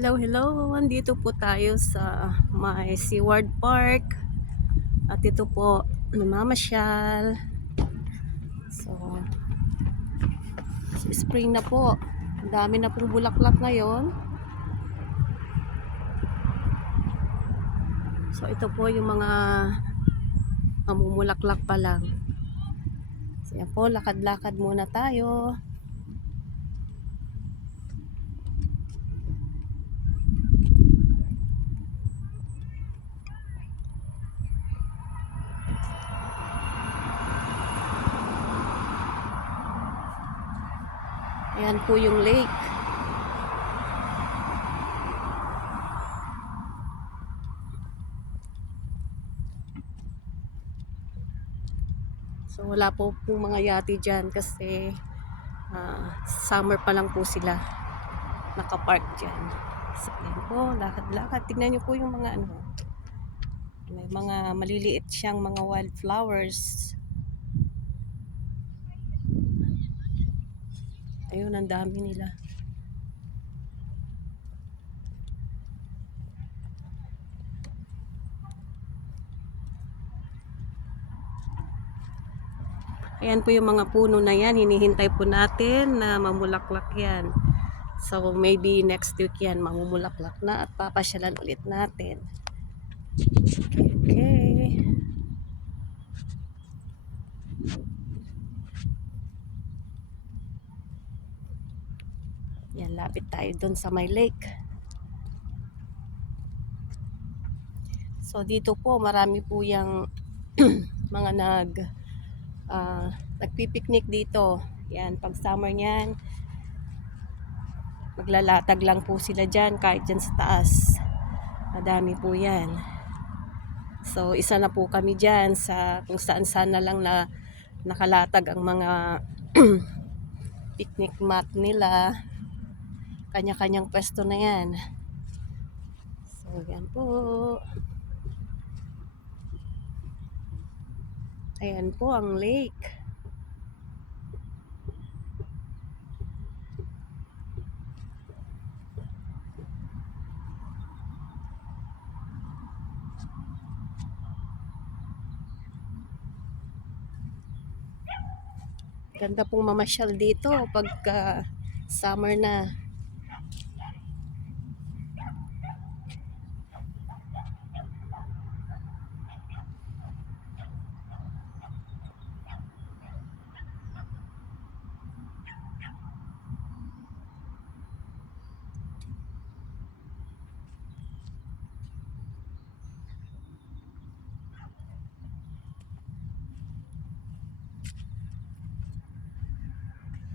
Hello, hello. Andito po tayo sa may Seaward Park. At ito po, namamasyal. So, spring na po. Ang dami na pong bulaklak ngayon. So, ito po yung mga mamumulaklak pa lang. So, yan po, lakad-lakad muna tayo. Ayan po yung lake. So wala po mga yate dyan kasi summer pa lang po sila nakapark dyan. So ayan po, lakad-lakad. Tignan nyo po yung mga may mga maliliit siyang mga wildflowers. Ayun, ang dami nila. Ayan po yung mga puno na yan. Hinihintay po natin na mamulaklak yan. So maybe next week yan mamumulaklak na at papasyalan ulit natin. Okay. Yan, lapit tayo dun sa may lake. So dito po marami po yung mga nagpipiknik dito. Yan, pag summer niyan, maglalatag lang po sila dyan kahit dyan sa taas. Madami po yan. So isa na po kami dyan sa kung saan saan na lang na nakalatag ang mga picnic mat nila. Kanya-kanyang pwesto na yan. So yan po. Ayan po ang lake. Ganda pong mamasyal dito pagka summer na.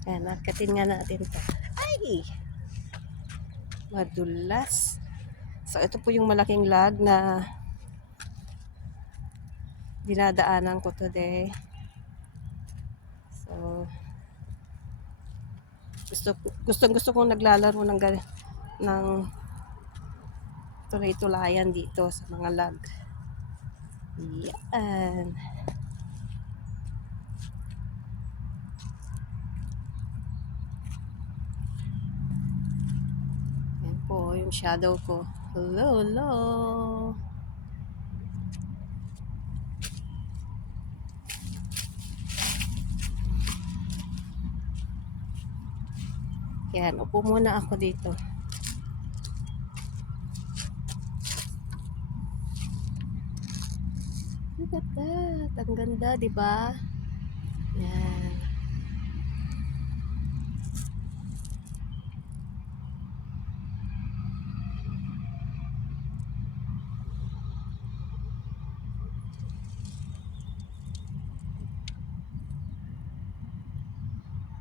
Ayan, nakatin nga natin to. Ay! Madulas. So, ito po yung malaking lag na dinadaanan ko today. So, gusto kong naglalaro ng tulay-tulayan dito sa mga lag. Yan. Yan po yung shadow ko. Hello, hello. Yan, upo muna ako dito. Look at that. Ang ganda, di ba? Yan.